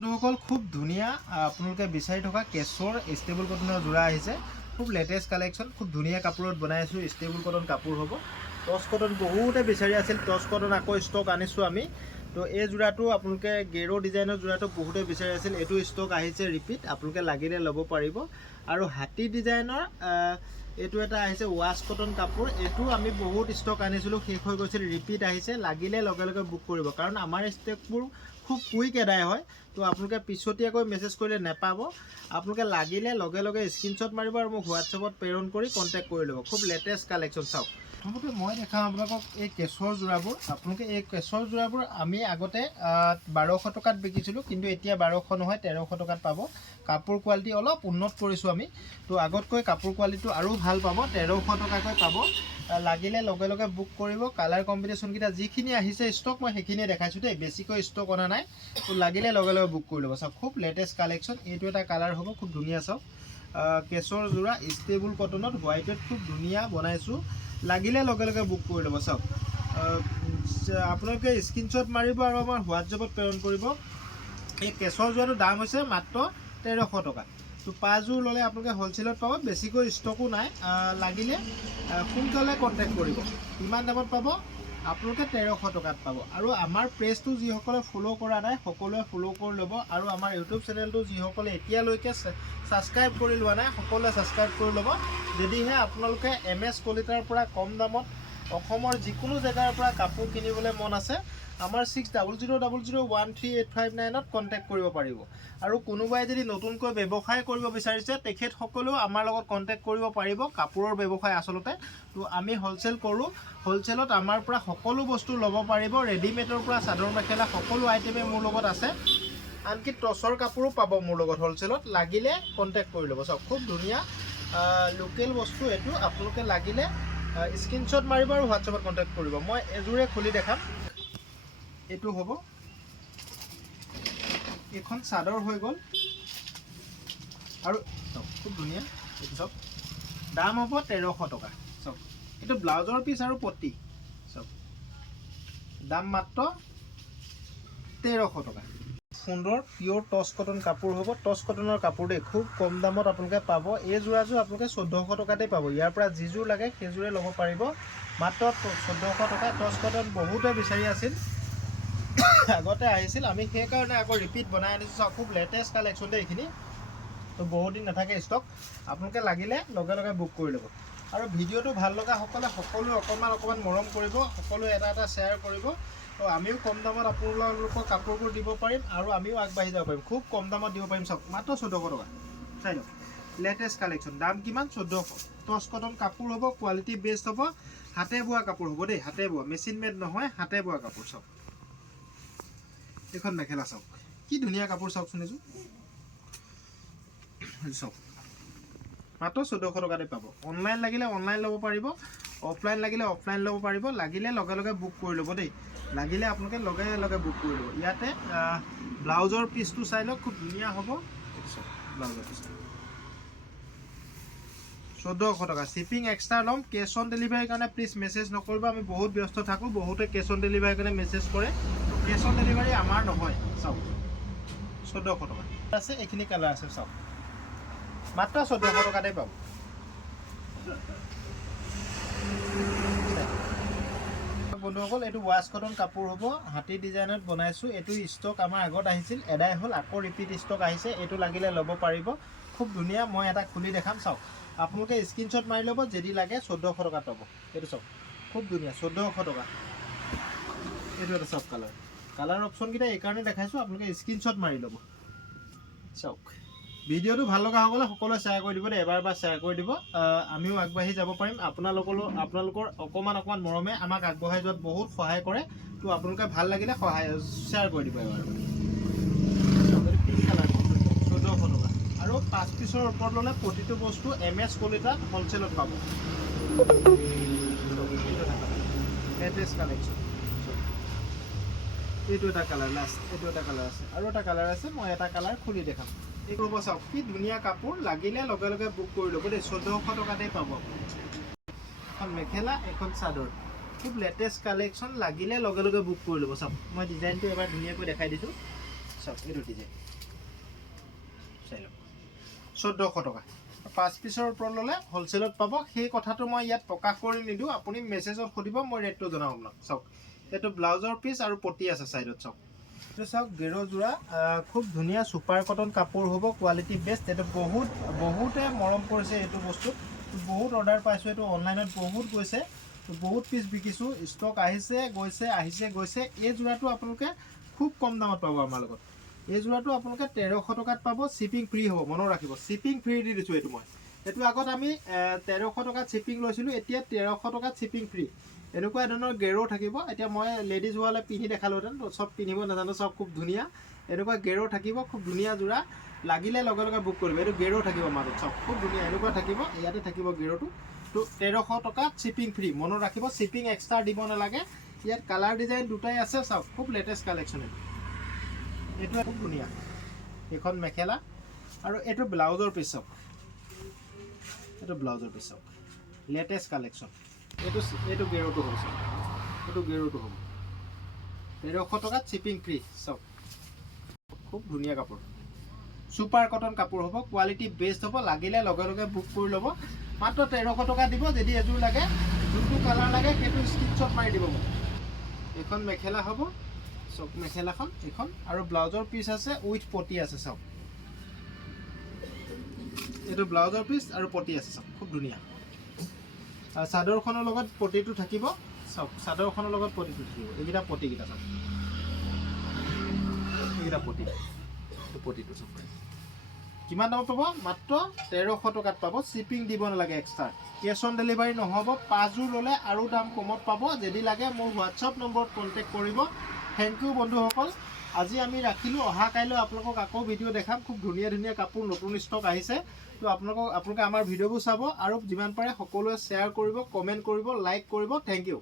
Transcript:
বন্ধুসকল খুব ধুনীয়া আপোনালোকে বিচাৰি থকা কেছৰ ষ্টেবল কটনৰ যোৰা আহিছে। খুব লেটেষ্ট কালেকশ্যন, খুব ধুনীয়া কাপোৰত বনাইছোঁ। ষ্টেবল কটন কাপোৰ হ'ব। টচ কটন বহুতে বিচাৰি আছিল, টচ কটন আকৌ ষ্টক আনিছোঁ আমি। তো এই যোৰাটো আপোনালোকে গেৰো ডিজাইনৰ যোৰাটো বহুতে বিচাৰি আছিল, এইটো ষ্টক আহিছে ৰিপিট, আপোনালোকে লাগিলে ল'ব পাৰিব। আৰু হাতী ডিজাইনৰ এইটো এটা আহিছে ৱাছ কটন কাপোৰ, এইটো আমি বহুত ষ্টক আনিছিলোঁ, শেষ হৈ গৈছিল, ৰিপিট আহিছে। লাগিলে লগে লগে বুক কৰিব, কাৰণ আমাৰ ষ্টকবোৰ খুব কুইক এদাই হয়। তো আপোনালোকে পিছতীয়াকৈ মেছেজ কৰিলে নাপাব। আপোনালোকে লাগিলে লগে লগে স্ক্ৰীনশ্বট মাৰিব আৰু মোক হোৱাটছএপত প্ৰেৰণ কৰি কণ্টেক্ট কৰি ল'ব। খুব লেটেষ্ট কালেকশ্যন চাওক। প্ৰথমতে মই দেখাওঁ আপোনালোকক এই কেছৰ যোৰাবোৰ। আপোনালোকে এই কেছৰ যোৰাবোৰ আমি আগতে 1200 টকাত বিকিছিলোঁ, কিন্তু এতিয়া 1200 নহয় 1300 টকাত পাব। কাপোৰ কোৱালিটি অলপ উন্নত কৰিছোঁ আমি, তো আগতকৈ কাপোৰ কোৱালিটিটো আৰু ভাল পাব। 1300 টকাকৈ পাব। লাগিলে লগে লগে বুক কৰিব। কালাৰ কম্বিনেশ্যনকেইটা যিখিনি আহিছে ষ্টক মই সেইখিনিয়ে দেখাইছোঁ দেই, বেছিকৈ ষ্টক অনা নাই। তো লাগিলে লগে লগে বুক কৰি ল'ব। চাওক খুব লেটেষ্ট কালেকশ্যন, এইটো এটা কালাৰ হ'ব, খুব ধুনীয়া। চাওক কেছৰ যোৰা ষ্টেবল কটনত হোৱাইটত খুব ধুনীয়া বনাইছোঁ। লাগিলে লগে লগে বুক কৰি ল'ব। চাওক আপোনালোকে স্ক্ৰীনশ্বট মাৰিব আৰু আমাৰ হোৱাটছএপত প্ৰেৰণ কৰিব। এই কেছৰ যোৰাটোৰ দাম হৈছে মাত্ৰ 1300 টকা। তো 5 যোৰ ল'লে আপোনালোকে হ'লচেলত পাব, বেছিকৈ ষ্টকো নাই। লাগিলে সোনকালে কণ্টেক্ট কৰিব। কিমান দামত পাব? আপোনালোকে 1300 টকাত পাব। আৰু আমাৰ পেজটো যিসকলে ফ'ল' কৰা নাই সকলোৱে ফ'ল' কৰি ল'ব। আৰু আমাৰ ইউটিউব চেনেলটো যিসকলে এতিয়ালৈকে ছাবস্ক্ৰাইব কৰি লোৱা নাই সকলোৱে ছাবস্ক্ৰাইব কৰি ল'ব। যদিহে আপোনালোকে MS কলিতাৰ পৰা কম দামত অসমৰ যিকোনো জেগাৰ পৰা কাপোৰ কিনিবলৈ মন আছে, আমাৰ 6000013859ত কণ্টেক্ট কৰিব পাৰিব। আৰু কোনোবাই যদি নতুনকৈ ব্যৱসায় কৰিব বিচাৰিছে তেখেতসকলেও আমাৰ লগত কণ্টেক্ট কৰিব পাৰিব। কাপোৰৰ ব্যৱসায় আচলতে তো আমি হ'লচেল কৰোঁ। হ'লচেলত আমাৰ পৰা সকলো বস্তু ল'ব পাৰিব। ৰেডিমেডৰ পৰা চাদৰ মেখেলা সকলো আইটেমে মোৰ লগত আছে। আনকি টচৰ কাপোৰো পাব মোৰ লগত হ'লচেলত। লাগিলে কণ্টেক্ট কৰি ল'ব। চাওক খুব ধুনীয়া লোকেল বস্তু এইটো। আপোনালোকে লাগিলে স্ক্ৰীনশ্বট মাৰিব আৰু হোৱাটছএপত কণ্টেক্ট কৰিব। মই এযোৰে খুলি দেখাম। এইটো হ'ব, এইখন চাদৰ হৈ গ'ল। আৰু চাওক খুব ধুনীয়া, এইটো চাওক দাম হ'ব 1300 টকা। চাওক এইটো ব্লাউজৰ পিচ আৰু পট্টি। চাওক দাম মাত্ৰ 1300 টকা। সুন্দৰ পিয়'ৰ টচ কটন কাপোৰ হ'ব। টচ কটনৰ কাপোৰ দেই, খুব কম দামত আপোনালোকে পাব। এই যোৰাযোৰ আপোনালোকে 1400 টকাতেই পাব। ইয়াৰ পৰা যিযোৰ লাগে সেইযোৰে ল'ব পাৰিব, মাত্ৰ 1400 টকা। টচ কটন বহুতে বিচাৰি আছিল, আগতে আহিছিল, আমি সেইকাৰণে আকৌ ৰিপিট বনাই আনিছোঁ। চাওক খুব লেটেষ্ট কালেকশ্যন দেই এইখিনি। তো বহুত দিন নাথাকে ষ্টক। আপোনালোকে লাগিলে লগে লগে বুক কৰি ল'ব। আৰু ভিডিঅ'টো ভাল লগা সকলোৱে অকণমান মৰম কৰিব, সকলোৱে এটা শ্বেয়াৰ কৰিব। তো আমিও কম দামত আপোনালোকৰ কাপোৰবোৰ দিব পাৰিম আৰু আমিও আগবাঢ়ি যাব পাৰিম। খুব কম দামত দিব পাৰিম। চাওক মাত্ৰ 1400 টকা। চাই লওক লেটেষ্ট কালেকশ্যন, দাম কিমান? 1400। টচ কটন কাপোৰ হ'ব, কোৱালিটি বেষ্ট হ'ব, হাতে বোৱা কাপোৰ হ'ব দেই, হাতে বোৱা, মেচিন মেড নহয়, হাতে বোৱা কাপোৰ। চাওক এইখন মেখেলা চাওক কি ধুনীয়া কাপোৰ। চাওকচোন এইযোৰ চাওক মাত্ৰ 1400 টকাতে পাব। অনলাইন লাগিলে অনলাইন ল'ব পাৰিব, অফলাইন লাগিলে অফলাইন ল'ব পাৰিব। লাগিলে লগে লগে বুক কৰি ল'ব দেই, লাগিলে আপোনালোকে লগে লগে বুক কৰি ল'ব। ইয়াতে ব্লাউজৰ পিচটো চাই লওক, খুব ধুনীয়া হ'ব। ব্লাউজৰ পিচটো 1400 টকা। শ্বিপিং এক্সট্ৰা ল'ম। কেছ অন ডেলিভাৰীৰ কাৰণে প্লিজ মেছেজ নকৰিব, আমি বহুত ব্যস্ত থাকোঁ। বহুতে কেছ অন ডেলিভাৰীৰ কাৰণে মেছেজ কৰে, তো কেছ অন ডেলিভাৰী আমাৰ নহয়। চাওক 1400 টকা আছে, এইখিনি কালাৰ আছে। চাওক মাত্ৰ 1400 টকাতেই পাব। বন্ধুসকল এইটো ৱাছ কটন কাপোৰ হ'ব, হাতী ডিজাইনত বনাইছোঁ। এইটো ষ্টক আমাৰ আগত আহিছিল, এদাই হ'ল, আকৌ ৰিপিট ষ্টক আহিছে। এইটো লাগিলে ল'ব পাৰিব, খুব ধুনীয়া। মই এটা খুলি দেখাম। চাওক আপোনালোকে স্ক্ৰীনশ্বট মাৰি ল'ব, যদি লাগে 1400 টকাত পাব। এইটো চাওক খুব ধুনীয়া, 1400 টকা। এইটো এটা চাওক কালাৰ অপশ্যনকেইটা এইকাৰণে দেখাইছোঁ, আপোনালোকে স্ক্ৰীনশ্বট মাৰি ল'ব। চাওক ভিডিঅ'টো ভাল লগা সকলোৱে শ্বেয়াৰ কৰি দিব দেই, এবাৰ শ্বেয়াৰ কৰি দিব। আমিও আগবাঢ়ি যাব পাৰিম। আপোনালোকৰ অকণমান মৰমে আমাক আগবঢ়াই যোৱাত বহুত সহায় কৰে। তো আপোনালোকে ভাল লাগিলে শ্বেয়াৰ কৰি দিব এবাৰ। পিংক কালাৰ 1400 টকা। আৰু 5 পিচৰ ওপৰত ল'লে প্ৰতিটো বস্তু MS কলিতাত হ'লচেলত পাব। Latest collection. এইটো এটা কালাৰ লাষ্ট, এইটো এটা কালাৰ আছে, আৰু এটা কালাৰ আছে। মই এটা কালাৰ খুলি দেখাম। এই কৰিব চাওক কি ধুনীয়া কাপোৰ। লাগিলে লগে লগে বুক কৰি ল'ব দেই, 1400 টকাতেই পাব। এখন মেখেলা, এখন চাদৰ, খুব লেটেষ্ট কালেকশ্যন। লাগিলে লগে লগে বুক কৰি ল'ব। চাওক মই ডিজাইনটো এবাৰ ধুনীয়াকৈ দেখাই দিছোঁ। চাওক এইটো ডিজাইন। চাই লওক 1400 টকা 5 পিছৰ ওপৰত ল'লে হোলচেলত পাব সেই কথাটো মই ইয়াত প্ৰকাশ কৰি নিদিওঁ আপুনি মেছেজত সুধিব মই ৰেটটো জনাম আপোনাক চাওক এইটো ব্লাউজৰ পিচ আৰু পটি আছে সাইডত চাওক এইটো চাওক গেৰো জোৰা খুব ধুনীয়া সুপাৰ কটন কাপোৰ হ'ব কোৱালিটি বেষ্ট এইটো বহুতে মৰম কৰিছে এইটো বস্তু বহুত অৰ্ডাৰ পাইছোঁ এইটো অনলাইনত বহুত গৈছে বহুত পিচ বিকিছোঁ ষ্টক আহিছে গৈছে এই জোৰাটো আপোনালোকে খুব কম দামত পাব আমাৰ লগত এই জোৰাটো আপোনালোকে 1300 টকাত পাব শিপিং ফ্ৰী হ'ব মনত ৰাখিব শিপিং ফ্ৰী দি দিছোঁ এইটো মই এইটো আগত আমি 1300 টকাত শিপিং লৈছিলোঁ এতিয়া 1300 টকাত শিপিং ফ্ৰী এনেকুৱা ধৰণৰ গেৰো থাকিব এতিয়া মই লেডিজ হোৱালে পিন্ধি দেখালোহেঁতেন চব পিন্ধিব নাজানো চব খুব ধুনীয়া এনেকুৱা গেৰো থাকিব খুব ধুনীয়া জোৰা লাগিলে লগে লগে বুক কৰিব এইটো গেৰো থাকিব মাজত চব খুব ধুনীয়া এনেকুৱা থাকিব ইয়াতে থাকিব গেৰোটো তো 1300 টকাত শিপিং ফ্ৰী মনত ৰাখিব শিপিং এক্সট্ৰা দিব নালাগে ইয়াত কালাৰ ডিজাইন দুটাই আছে চাওক খুব লেটেষ্ট কালেকশ্যন এইটো খুব ধুনীয়া এখন মেখেলা আৰু এইটো ব্লাউজৰ পিচ চাওক এইটো ব্লাউজৰ পিচ চাওক লেটেষ্ট কালেকশ্যন এইটো গেৰোটো হ'ব চাওক এইটো গেৰোটো হ'ব 1300 টকাত শিপিং ফ্ৰী চাওক খুব ধুনীয়া কাপোৰ সুপাৰ কটন কাপোৰ হ'ব কোৱালিটি বেষ্ট হ'ব লাগিলে লগে লগে বুক কৰি ল'ব মাত্ৰ 1300 টকা দিব যদি এযোৰ লাগে যোনটো কালাৰ লাগে সেইটো স্ক্ৰীনশ্বট মাৰি দিব মোক এখন মেখেলা হ'ব চাওক মেখেলাখন এখন আৰু ব্লাউজৰ পিচ আছে উইথ পটি আছে চাওক এইটো ব্লাউজৰ পিচ আৰু পটি আছে চাওক খুব ধুনীয়া আৰু চাদৰখনৰ লগত পটিটো থাকিব চাওক চাদৰখনৰ লগত পটিটো থাকিব এইকেইটা পটিকেইটা চাওক এইকেইটা পটিটো চাওক কিমান দামত পাব মাত্ৰ 1300 টকাত পাব শিপিং দিব নালাগে এক্সট্ৰা কেছ অন ডেলিভাৰী নহ'ব 5 যোৰ ল'লে আৰু দাম কমত পাব যদি লাগে মোৰ হোৱাটছআপ নম্বৰত কণ্টেক্ট কৰিব থেংক ইউ বন্ধুসকল আজি আমি ৰাখিলোঁ অহা কাইলৈ আপোনালোকক আকৌ ভিডিঅ' দেখাম খুব ধুনীয়া ধুনীয়া কাপোৰ নতুন ষ্টক আহিছে তো আপোনালোকে আমাৰ ভিডিঅ'বোৰ চাব আৰু যিমান পাৰে সকলোৱে শ্বেয়াৰ কৰিব কমেণ্ট কৰিব লাইক কৰিব থেংক ইউ